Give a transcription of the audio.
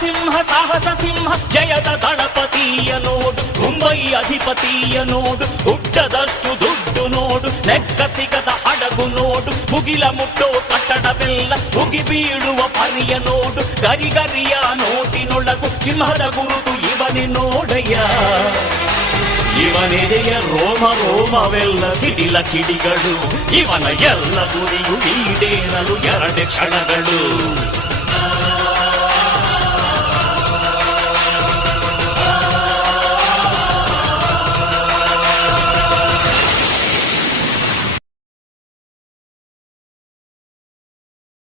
ಸಿಂಹ ಸಾಹಸ ಸಿಂಹ ಜಯದ ದಳಪತಿಯ ನೋಡು, ಮುಂಬೈ ಅಧಿಪತಿಯ ನೋಡು, ಹುಟ್ಟದಷ್ಟು ದುಡ್ಡು ನೋಡು, ಲೆಕ್ಕ ಸಿಗದ ಹಡಗು ನೋಡು, ಮುಗಿಲ ಮುಟ್ಟೋ ಕಟ್ಟಡವೆಲ್ಲ ಮುಗಿ ಬೀಳುವ ಪರಿಯ ನೋಡು, ಗರಿಗರಿಯ ನೋಟಿನೊಳಗು ಸಿಂಹದ ಗುರುತು ಇವನೇ ನೋಡಯ್ಯ. ಇವನೆದೆಯ ರೋಮ ರೋಮವೆಲ್ಲ ಸಿಡಿಲ ಕಿಡಿಗಳು, ಇವನ ಎಲ್ಲ ಗುರಿಯು ಈಡೇರಲು 2 ಕ್ಷಣಗಳು.